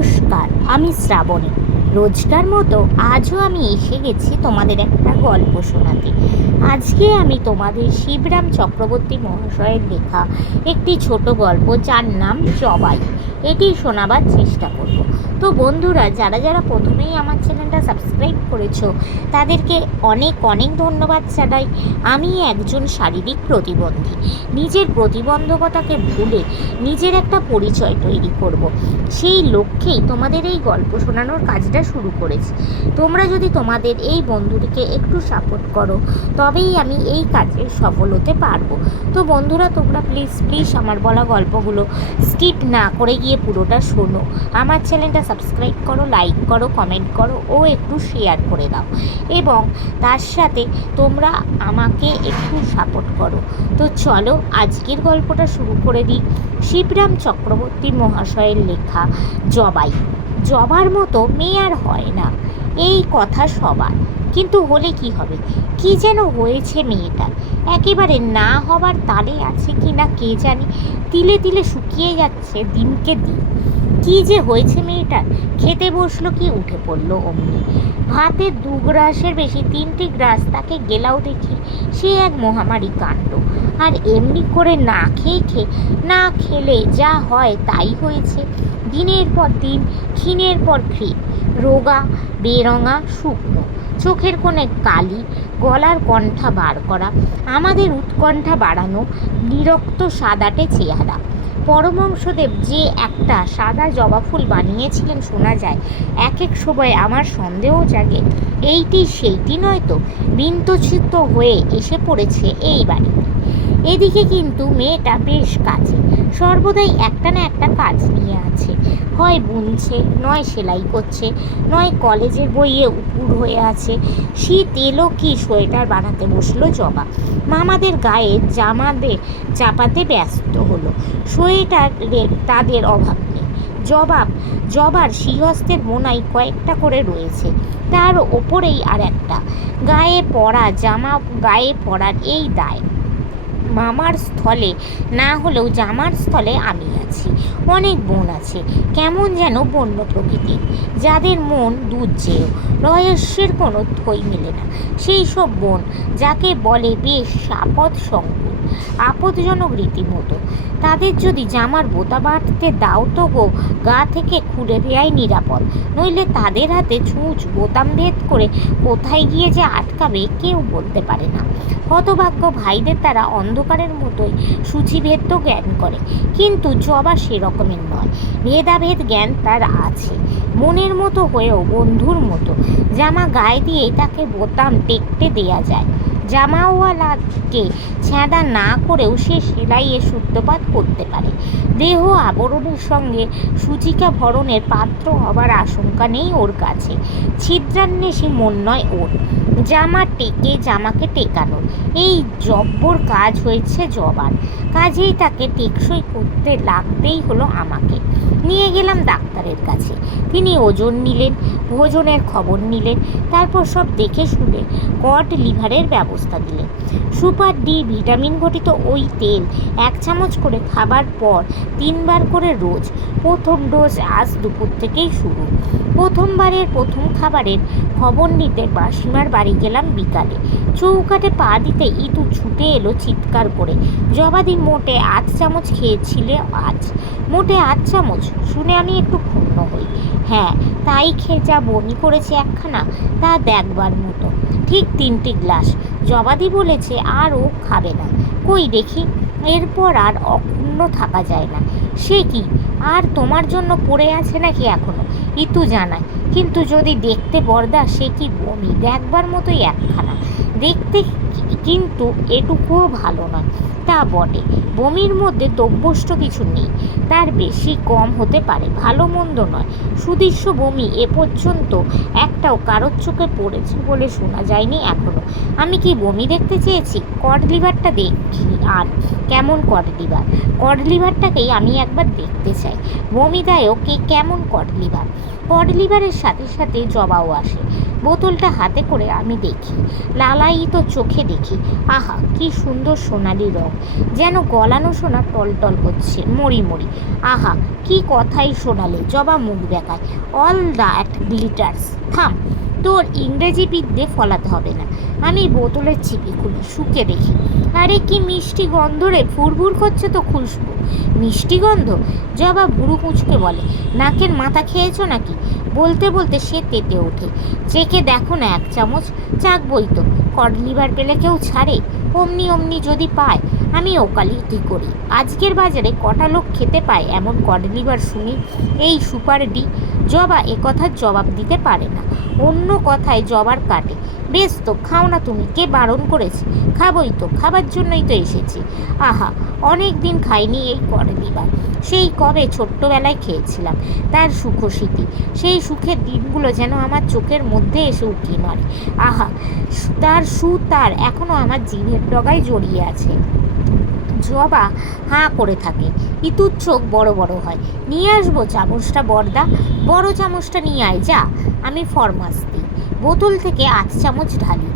নমস্কার, আমি শ্রাবণী। রোজকার মতো আজও আমি এসে গেছি তোমাদের একটা গল্প শোনাতে। আজকে আমি তোমাদের শিবরাম চক্রবর্তী মহাশয়ের লেখা একটি ছোট গল্প যার নাম জবাই। এটি শোনাবার চেষ্টা করব। তো বন্ধুরা, যারা যারা প্রথমেই আমার চ্যানেলটা সাবস্ক্রাইব করেছ, তাদেরকে অনেক অনেক ধন্যবাদ জানাই। আমি একজন শারীরিক প্রতিবন্ধী। নিজের প্রতিবন্ধকতাকে ভুলে নিজের একটা পরিচয় তৈরি করব। সেই লক্ষ্যেই তোমাদের এই গল্প শোনানোর কাজটা শুরু করেছি। তোমরা যদি তোমাদের এই বন্ধুটিকে একটু সাপোর্ট করো, তবেই আমি এই কাজে সফল হতে পারব। তো বন্ধুরা, তোমরা প্লিজ প্লিজ আমার বলা গল্পগুলো স্কিপ না করে গিয়ে পুরোটা শোনো। আমার চ্যানেলটা সাবস্ক্রাইব করো লাইক করো কমেন্ট করো, ও একটু শেয়ার করে দাও। এবং তার সাথে তোমরা আমাকে একটু সাপোর্ট করো। তো চলো, আজকের গল্পটা শুরু করে দিই। শিবরাম চক্রবর্তী মহাশয়ের লেখা জবাই জবার মতো মেয়ে আর হয় না। এই কথা সবার। কিন্তু হলে কি হবে? কি যেন হয়েছে মেয়েটার একেবারে না হবার তালে আছে কি না কে জানি। তিলে তিলে শুকিয়ে যাচ্ছে দিনকে দিন। কি যে হয়েছে মেয়েটার খেতে বসল কি, উঠে পড়ল অমনি। ভাতের দু গ্রাসের বেশি, তিনটি গ্রাস তাকে গেলাও দেখি, সে এক মহামারী কাণ্ড। আর এমনি করে না খেয়ে খেয়ে, না খেলে যা হয় তাই হয়েছে। দিনের পর দিন, ক্ষীণের পর ক্ষীণ, রোগা, বেরঙা, শুকনো, চোখের কোণে কালি, গলার কণ্ঠা বার করা, আমাদের উৎকণ্ঠা বাড়ানো নিরক্ত সাদাটে চেহারা। পরমংশদেব যে একটা সাদা জবা ফুল বানিয়েছিলেন শোনা যায়। এক এক সময় আমার সন্দেহ জাগে, এইটি সেইটি নয়তো বিন্তচিত্ত হয়ে এসে পড়েছে এই বাড়িতে। এদিকে কিন্তু মেয়েটা বেশ কাজে সর্বদাই একটা না একটা কাজ নিয়ে আছে। হয় বুনছে, নয় সেলাই করছে, নয় কলেজের বইয়ে উপুর হয়ে আছে। শীত এলো কি সোয়েটার বানাতে বসল জবা। মামাদের গায়ে জামাদের চাপাতে ব্যস্ত হলো। সোয়েটারের তাদের অভাব নেই। জবাব, জবার শ্রীহস্তের মোনায় কয়েকটা করে রয়েছে। তার ওপরেই আর একটা গায়ে পরা জামা, গায়ে পড়ার এই দায়। মামার স্থলে, না হলেও জামার স্থলে আমি আছি। অনেক বোন আছে, কেমন যেন বন্য প্রকৃতির। যাদের মন দুধ যেও রহস্যের কোনো থই মেলে না। সেই সব বোন, যাকে বলে বেশ আপদ সংকুল আপদজনক রীতিমতো। তাদের যদি জামার বোতা বাঁধতে দাও তো গো গা থেকে খুলে দেয়াই নিরাপদ। নইলে তাদের হাতে ছুঁচ, বোতাম ভেদ করে কোথায় গিয়ে যে আটকাবে কেউ বলতে পারে না। হতভাগ্য ভাইদের তারা অন্ধকারের মতোই সূচিভেদ্য জ্ঞান করে। কিন্তু জবা সেরকমের নয়। ভেদাভেদ জ্ঞান তার আছে। মনের মতো হয়েও বন্ধুর মতো। জামা গায়ে দিয়েই তাকে বোতাম টেকতে দেয়া যায়। জামাওয়ালাকে ছেঁদা না করেও সে সেলাইয়ে সূত্রপাত করতে পারে। দেহ আবরণের সঙ্গে সূচিকা ভরণের পাত্র হবার আশঙ্কা নেই ওর কাছে। ছিদ্রান্বেষী মন নয় ওর। জামা টেকে জামাকে টেকানোর এই জব্বর কাজ হয়েছে জবার। কাজেই তাকে টেকসই করতে লাগতেই হলো আমাকে। নিয়ে গেলাম ডাক্তারের কাছে। তিনি ওজন নিলেন, ভোজনের খবর নিলেন, তারপর সব দেখে শুনে কট লিভারের ব্যবস্থা দিলেন সুপার ডি ভিটামিন ঘটিত ওই তেল এক চামচ করে খাবার পর তিনবার করে রোজ প্রথম ডোজ আজ দুপুর থেকেই শুরু। প্রথমবারের প্রথম খাবারের খবর নিতে বাসিমার বাড়ি গেলাম বিকালে। চৌকাটে পা দিতে ইতু ছুটে এলো চিৎকার করে। জবাদি মোটে আট চামচ খেয়েছিলে আজ। মোটে আট চামচ, শুনে আমি একটু ক্ষুণ্ণ হই। হ্যাঁ তাই খেয়ে যা বমি করেছে একখানা, তা দেখবার মতো। ঠিক তিনটি গ্লাস। জবাদি বলেছে আর ও খাবে না। কই দেখি, এরপর আর অক্ষুণ্ণ থাকা যায় না। সে কি, আর তোমার জন্য পড়ে আছে নাকি এখনও? ইতু জানায়। কিন্তু যদি দেখতে বর্দা সে কি বমি? দেখবার মতোই একখানা। দেখতে কিন্তু এটুকুও ভালো নয়। তা বটে, বমির মধ্যে দ্রব্যষ্ট কিছু নেই। তার বেশি কম হতে পারে, ভালো মন্দ নয়। সুদৃশ্য বমি এ পর্যন্ত একটাও কারোর চোখে পড়েছে বলে শোনা যায়নি এখনও। আমি কি বমি দেখতে চেয়েছি? কড লিভারটা দেখি আর কেমন কড লিভার? কড লিভারটাকেই আমি একবার দেখতে চাই। বমিদায়ক কে কেমন কড লিভার? কড লিভারের সাথে সাথে জবাও আসে। বোতলটা হাতে করে আমি দেখি। লালায়িত চোখে দেখি, আহা, কি সুন্দর সোনালি রং। যেন গলানো সোনা টলটল হচ্ছে মরি মরি। আহা, কি কথাই শোনালে, জবা মুখ দেখায়। All that glitters. থাম, তোর ইংরেজি বিদ্যে ফলাতে হবে না। আমি বোতলের ছিপি খুলি, শুকে দেখি। আরে কি মিষ্টি গন্ধ রে? ফুরফুর করছে তো খুশবু। মিষ্টি গন্ধ? জবা ভুরু কুচকে বলে। নাকের মাথা খেয়েছো নাকি? বলতে বলতে সে তেতে ওঠে। চেকে দেখো না এক চামচ? চাকবই তো। কড লিভার পেলে কেউ ছাড়ে? অমনি অমনি যদি পায়, আমি ওকালিতি করি। আজকের বাজারে কটা লোক খেতে পায় এমন কড লিভার শুনি? এই সুপার ডি জবা একথার জবাব দিতে পারে না। অন্য কথায় জবার কাটে। বেশ তো, খাও না তুমি, কে বারণ করেছে? খাবই তো, খাবার জন্যই তো এসেছি। আহা, অনেক দিন খাইনি এই করে দিবার। সেই কবে ছোট্টবেলায় খেয়েছিলাম, তার সুখস্মৃতি। সেই সুখের দিনগুলো যেন আমার চোখের মধ্যে এসে উঠি মারে। আহা, তার সু তার এখনও আমার জিভের ডগায় জড়িয়ে আছে। জবা হাঁ করে থাকে। ইতুর চোখ বড় বড় হয়। নিয়ে আসব চামচটা বর্দা। বড় চামচটা নিয়ে আয়, যা। আমি ফরমাস দিই। বোতল থেকে আধ চামচ ঢালি।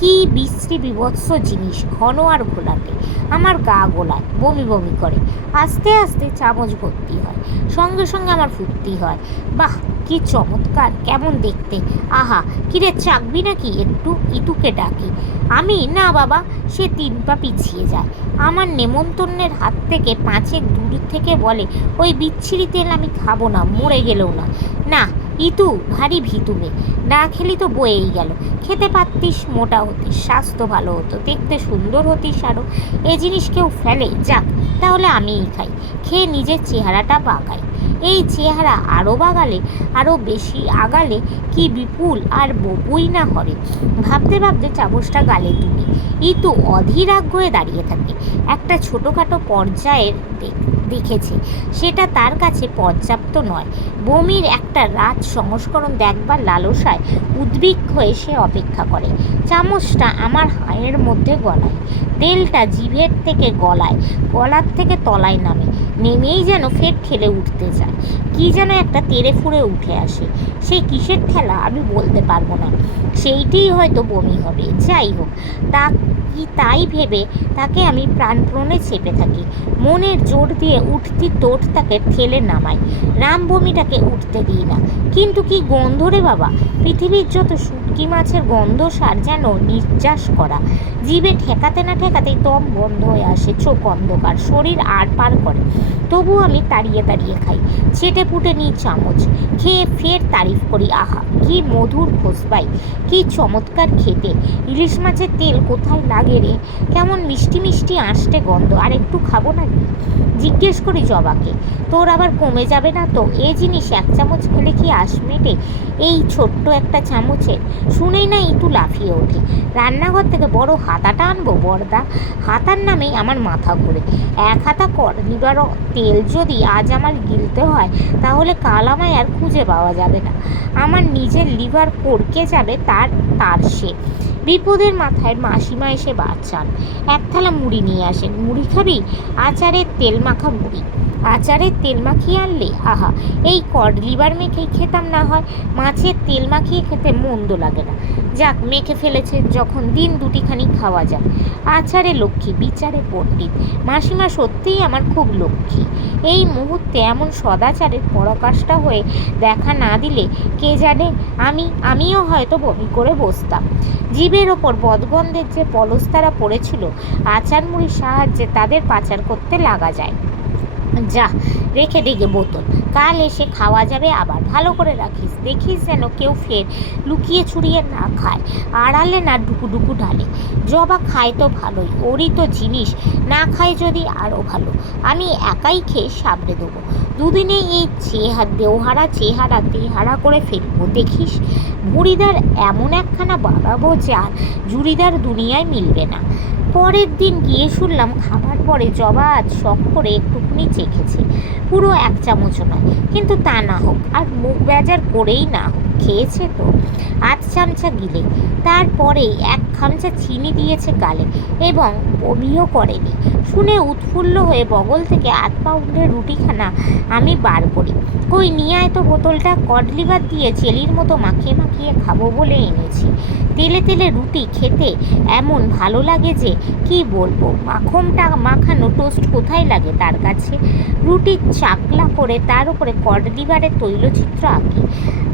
কি বিশ্রী বিভৎস জিনিস, ঘন আর ঘোলাটে। আমার গা গোলায়, বমি বমি করে। আস্তে আস্তে চামচ ভর্তি হয়, সঙ্গে সঙ্গে আমার ফুর্তি হয়। বাহ, কি চমৎকার, কেমন দেখতে। আহা, কিরে চাকবি নাকি? একটু ইতুকে ডাকি। আমি, না বাবা, সে তিন পা পিছিয়ে যায়। আমার নেমন্তন্নের হাত থেকে পাঁচেক দূর থেকে বলে, ওই বিচ্ছিরি তেল আমি খাব না, মরে গেলেও না। না ইতু, ভারী ভিতু মেয়ে। না খেলি তো বয়েই গেল। খেতে পারতিস, মোটা হতিস, স্বাস্থ্য ভালো হতো, দেখতে সুন্দর হতিস আরও এ জিনিস কেউ ফেলে, যাক, তাহলে আমিই খাই। খেয়ে নিজের চেহারাটা বাগাই। এই চেহারা আরও বাগালে আরও বেশি আগালে কি বিপুল আর বপুই না করে? ভাবতে ভাবতে চামচটা গালে তুলি। ইতু অধীর আগ্রহে দাঁড়িয়ে থাকে। একটা ছোটোখাটো পর্যায়ের দেখেছে। সেটা তার কাছে পর্যাপ্ত নয়। বমির একটা রাত সংস্করণ দেখবার লালসায় উদ্বিগ হয়ে সে অপেক্ষা করে। চামচটা আমার হাঁয়ের মধ্যে গলায়। তেলটা জিভের থেকে গলায়, গলার থেকে তলায় নামে, নেমেই যেন ফের ঠেলে উঠতে যায় কি যেন একটা তেড়ে ফুঁড়ে উঠে আসে। সেই কিসের ঠেলা আমি বলতে পারব না। সেইটিই হয়তো বমি হবে। যাই হোক, তা কি তাই ভেবে তাকে আমি প্রাণপ্রণে চেপে থাকি। মনের জোর দিয়ে উঠতি তোট তাকে ঠেলে নামাই রামভূমিটাকে উঠতে দিই না। কিন্তু কি গন্ধ রে বাবা? পৃথিবীর যত শুটকি মাছের গন্ধ সার যেন নির্যাস করা। জিভে ঠেকাতে না ঠেকাতেই দম বন্ধ হয়ে আসে, চোখ অন্ধকার, শরীর আর পার করে। তবু আমি তাড়িয়ে তাড়িয়ে খাই ছেটে পুটে নিই চামচ, খেয়ে ফের তারিফ করি, আহা, কি মধুর খোসবাই কি চমৎকার খেতে। ইলিশ মাছের তেল কোথায় লাগে রে? কেমন মিষ্টি মিষ্টি আঁশটে গন্ধ, আর একটু খাব নাকি? জিজ্ঞেস করি জবাকে, তোর আবার কমে যাবে না তো? এ জিনিস এক চামচ খেলে কি আশ মেটে? এই ছোট্ট একটা চামচের। শুনেই না ইটু লাফিয়ে ওঠে। রান্নাঘর থেকে বড় হাতাটা আনব বড়দা হাতার নামেই আমার মাথা ঘুরে। এক হাতা কর, নিবার তেল যদি আজ আমার গিলতে হয়, তাহলে কাল আমায় আর খুঁজে পাওয়া যাবে না। আমার নিজের লিভার করকে যাবে তার তার সে। বিপদের মাথায় মাসিমা এসে বাঁচান। এক থালা মুড়ি নিয়ে আসেন। মুড়ি খাবি? আচারের তেল মাখা মুড়ি। আচারের তেল মাখিয়ে আনলে? আহা, এই কড লিভার মেখেই খেতাম না হয়। মাছের তেল মাখিয়ে খেতে মন্দ লাগে না। যাক, মেখে ফেলেছে, যখন দিন দুটিখানি খাওয়া যায়। আচারে লক্ষ্মী, বিচারে পণ্ডিত। মাসিমা সত্যিই আমার খুব লক্ষ্মী। এই মুহূর্তে এমন সদাচারের পরাকাষ্ঠা হয়ে দেখা না দিলে কে জানে? আমি, আমিও হয়তো বমি করে বসতাম। জীবের ওপর বদগন্ধের যে পলস্তারা পড়েছিল আচার মুড়ির সাহায্যে তাদের পাচার করতে লাগা যায়। যা, রেখে দিকে বোতল। কাল এসে খাওয়া যাবে আবার। ভালো করে রাখিস, দেখিস যেন কেউ ফের লুকিয়ে ছুড়িয়ে না খায়। আড়ালে না ডুকু ডুকু ঢালে। জবা খায় তো ভালোই, ওরই তো জিনিস। না খায় যদি আরও ভালো। আমি একাই খেয়ে সাবড়ে দেবো। দুদিনে এই চেহারা দেওহারা চেহারা তেহারা করে ফেলব। দেখিস, বুড়িদার এমন একখানা বাড়াবো যা জুড়িদার দুনিয়ায় মিলবে না। পরের দিন গিয়ে শুনলাম খাবার পরে জবা আজ শখ করে একটুখানি চেখেছে পুরো এক চামচও নয়, কিন্তু তা না হোক, আর মুখ বেজার করেই না হোক, খেয়েছে তো। আধ চামচা গিলে, তারপরেই এক খামচা চিনি দিয়েছে গালে, এবং বমিও করেনি। শুনে উৎফুল্ল হয়ে বগল থেকে আধ পাউন্ডের রুটিখানা আমি বার করি। কই নিয়ে আয় তো বোতলটা, কড লিভার দিয়ে জেলির মতো মাখিয়ে মাখিয়ে খাব বলে এনেছি। তেলে তেলে রুটি খেতে এমন ভালো লাগে যে কি বলব? মাখনটা মাখানো টোস্ট কোথায় লাগে তার কাছে? রুটির চাকলা করে তার উপরে কড লিভারের তৈলচিত্র আঁকি।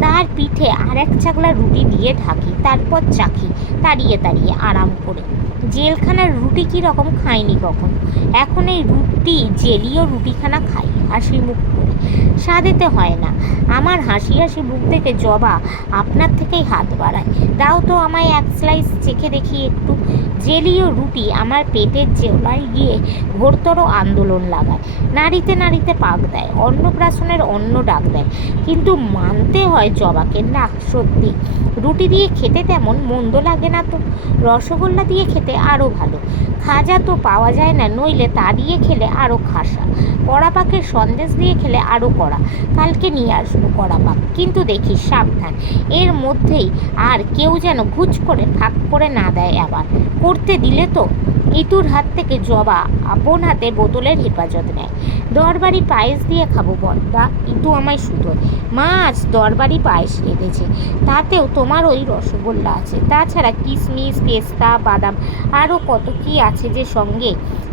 তার পিঠে আর এক চাকলা রুটি দিয়ে ঢাকি, তারপর চাকি, তাড়িয়ে তাড়িয়ে আরাম করে। জেলখানার রুটি কীরকম খাইনি কখনো? এখন এই রুটি, জেলিও রুটিখানা খাই হাসি মুখ করে। সাদেতে হয় না। আমার হাসি হাসি মুখ থেকে জবা আপনার থেকেই হাত বাড়ায়। তাও তো আমায় এক স্লাইস চেখে দেখি একটু। জেলিও রুটি আমার পেটের জেলায় গিয়ে ঘোরতর আন্দোলন লাগায়। নাড়িতে নাড়িতে পাক দেয়, অন্নপ্রাশনের অন্ন ডাক দেয়। কিন্তু মানতে হয় জবাকে, না, সত্যি। রুটি দিয়ে খেতে তেমন মন্দ লাগে না তো। রসগোল্লা দিয়ে খেতে আরও ভালো। খাজা তো পাওয়া যায় না, নইলে তা দিয়ে খেলে আরও খাসা। কড়া পাকের সন্দেশ দিয়ে খেলে আরও কড়া। কালকে নিয়ে আসব কড়া পাক। কিন্তু দেখি সাবধান, এর মধ্যেই আর কেউ যেন ঘুচ করে ফাঁক করে না দেয় আবার। করতে দিলে তো ইতুর হাত থেকে জবা আপন হাতে বোতলের হেফাজত নেয়। দরবারি পায়েস দিয়ে খাব বড়দা ইতু আমায় শুধোয় মা, আজ দরবারি পায়েস রেঁধেছে তাতেও তোমার ওই রসগোল্লা আছে। তাছাড়া কিশমিশ পেস্তা, বাদাম আরও কত কি আছে যে সঙ্গে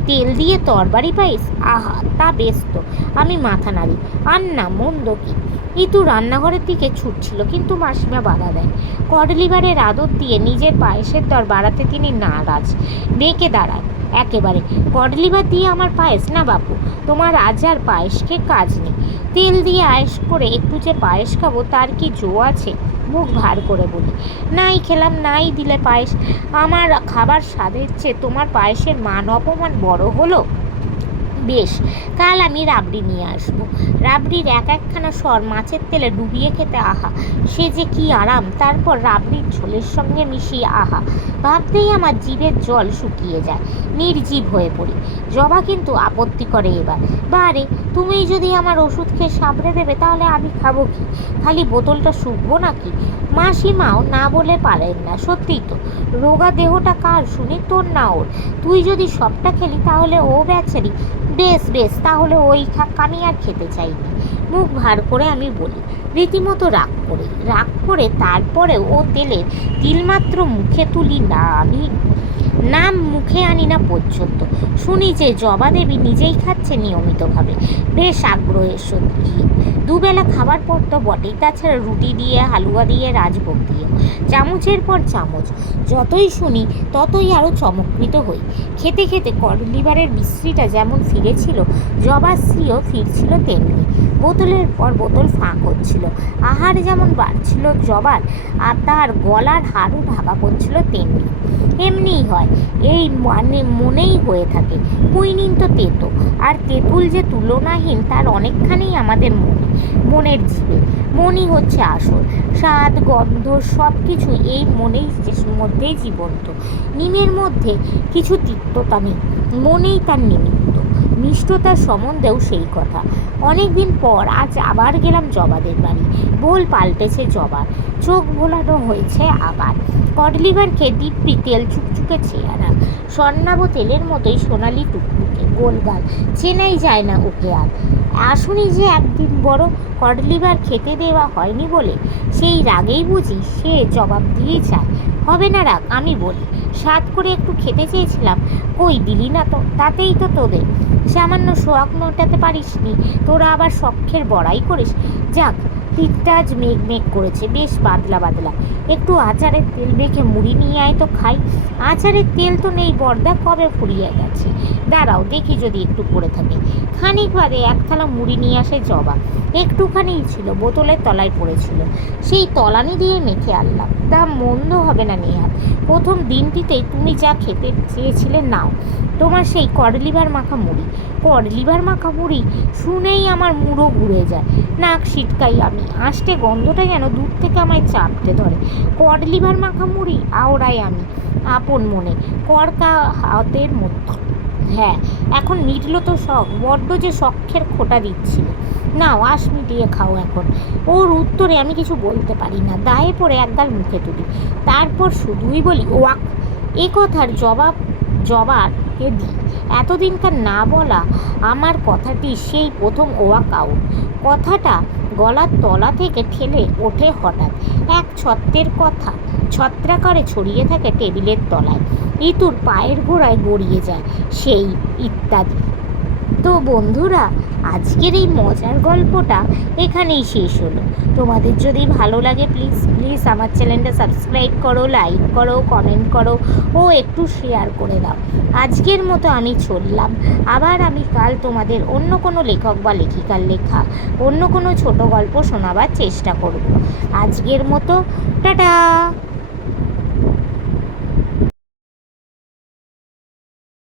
তেল দিয়ে তরবারি পায়েস? আহা, তা বেশ তো আমি মাথা নাড়ি। আর না মন্দ কি? ইতু রান্নাঘরের দিকে ছুটছিল, কিন্তু মাসিমা বাধা দেয়। কডলিভারের আদর দিয়ে নিজের পায়েসের দর বাড়াতে তিনি নারাজ। বেঁকে দাঁড়ায়। একেবারে, কডলিভার দিয়ে আমার পায়েস না বাপু? তোমার আজ আর পায়েস খেয়ে কাজ নেই। তেল দিয়ে আয়েস করে একটু যে পায়েস খাব, তার কি জো আছে? মুখ ভার করে বলি। নাই খেলাম, নাই দিলে পায়েস। আমার খাবার স্বাদের চেয়ে তোমার পায়েসের মান অপমান বড় হলো? বেশ, কাল আমি রাবড়ি নিয়ে আসব। রাবড়ির এক একখানা স্বর মাছের তেলে ডুবিয়ে খেতে আহা, সে যে কি আরাম, তারপর রাবড়ির ঝোলের সঙ্গে মিশিয়ে আহা। ভাবতেই আমার জীবের জল শুকিয়ে যায়, নির্জীব হয়ে পড়ি। জবা কিন্তু আপত্তি করে এবার, বারে, তুমি যদি আমার ওষুধ খেয়ে সামড়ে দেবে তাহলে আমি খাব কি? খালি বোতলটা শুকবো নাকি? মাসিমাও না বলে পারেন না, সত্যিই তো। রোগা দেহটা কার শুনি তোর না ওর। তুই যদি সবটা খেলি তাহলে ও বেচারি বেশ বেশ, তাহলে ওই খাক আমি আর খেতে চাইনি। মুখ ভার করে আমি বলি, রীতিমতো রাগ করে রাগ করে তারপরে ও তেলের তিলমাত্র মুখে তুলি না, আমি নাম মুখে আনি না পর্যন্ত। শুনি যে জবা দেবী নিজেই খাচ্ছে নিয়মিতভাবে। বেশ আগ্রহের সত্যি দুবেলা খাবার পর তো বটেই। তাছাড়া রুটি দিয়ে, হালুয়া দিয়ে, রাজভোগ দিয়ে। চামচের পর চামচ। যতই শুনি, ততই আরও চমকৃত হই। খেতে খেতে কডলিভারের মিস্ত্রিটা যেমন ফিরেছিল, জবার স্ত্রীও ফিরছিল তেমনি। বোতলের পর বোতল ফাঁক হচ্ছিল। আহার যেমন বাড়ছিল জবার, আর তার গলার হাড়ও ঢাকা পড়ছিল তেমনি। এমনিই হয়, এই মানে মনেই হয়ে থাকে। কুইনিন তো তেতো, আর তেঁতুল যে তুলনাহীন, তার অনেকখানি আমাদের মনে। মনের জীবে। মনই হচ্ছে আসল। স্বাদ, গন্ধ সব কিছু এই মনেই মধ্যেই জীবন্ত। নিমের মধ্যে কিছু তিক্ততা নেই। মনেই তার নিমিত্ত। মিষ্টতার সম্বন্ধেও সেই কথা। অনেক দিন পর আজ আবার গেলাম জবাদের বাড়ি। ভোল পাল্টেছে জবার। চোখ ভোলানো হয়েছে আবার। কডলিভার খেয়ে দিব্যি তেল চুকচুকে চেহারা স্বর্ণাভ তেলের মতোই সোনালি টুকটুকে গোলগাল। চেনাই যায় না ওকে আর। আসুনি যে একদিন বড় কডলিভার খেতে দেওয়া হয়নি বলে, সেই রাগেই বুঝি সে জবাব দিয়ে চায় হবে না রাগ, আমি বলি। স্বাদ করে একটু খেতে চেয়েছিলাম, কই দিলি না তো? তাতেই তো তোদের। সামান্য শোয়াক নোটাতে পারিস নি তোরা আবার শখের বড়াই করিস। যাক আজ মেঘ মেঘ করেছে, বেশ বাদলা বাদলা। একটু আচারের তেল মেখে মুড়ি নিয়ে আয় তো খাই। আচারের তেল তো নেই বর্দা, কবে ফুরিয়ে গেছে? দাঁড়াও, দেখি যদি একটু পড়ে থাকে। খানিক বাদে এক থালা মুড়ি নিয়ে আসে জবা। একটুখানিই ছিল, বোতলের তলায় পড়েছিল। সেই তলানি দিয়ে মেখে আনলাম। তা মন্দ হবে না নেহাত। প্রথম দিনটিতেই তুমি যা খেতে চেয়েছিলে নাও। তোমার সেই কডলিভার মাখা মুড়ি। কডলিভার মাখা মুড়ি শুনেই আমার মুড়ো ঘুরে যায়। নাক সিটকাই আমি। আষ্টে গন্ধটা যেন দূর থেকে আমায় চাপতে ধরে। কডলিভার মাখা মুড়ি আওড়াই আমি। আপন মনে, কড়কা হাতের মধ্যে। হ্যাঁ এখন মিটলো তো শখ, বড্ড যে শখের খোটা দিচ্ছিল নাও, আশ মিটিয়ে খাও এখন। ওর উত্তরে আমি কিছু বলতে পারি না। দায়ে পড়ে একগাল মুখে তুলি। তারপর শুধুই বলি, ওয়াক। এ কথার জবাব জবার আটকে দিই? এতদিনকার না বলা আমার কথাটি সেই প্রথম ওয়াক আউট। কথাটা গলার তলা থেকে ঠেলে ওঠে হঠাৎ। এক ছত্রের কথা। ছত্রাকারে ছড়িয়ে থাকে টেবিলের তলায়। ইতুর পায়ের গোড়ায় গড়িয়ে যায়। সেই ইত্যাদি। তো বন্ধুরা, আজকের এই মজার গল্পটা এখানেই শেষ হলো। তোমাদের যদি ভালো লাগে প্লিজ প্লিজ আমার চ্যানেলটা সাবস্ক্রাইব করো লাইক করো কমেন্ট করো, ও একটু শেয়ার করে দাও। আজকের মতো আমি চললাম। আবার আমি কাল তোমাদের অন্য কোনো লেখক বা লেখিকার লেখা, অন্য কোনো ছোট গল্প শোনাবার চেষ্টা করব। আজকের মতো, টাটা!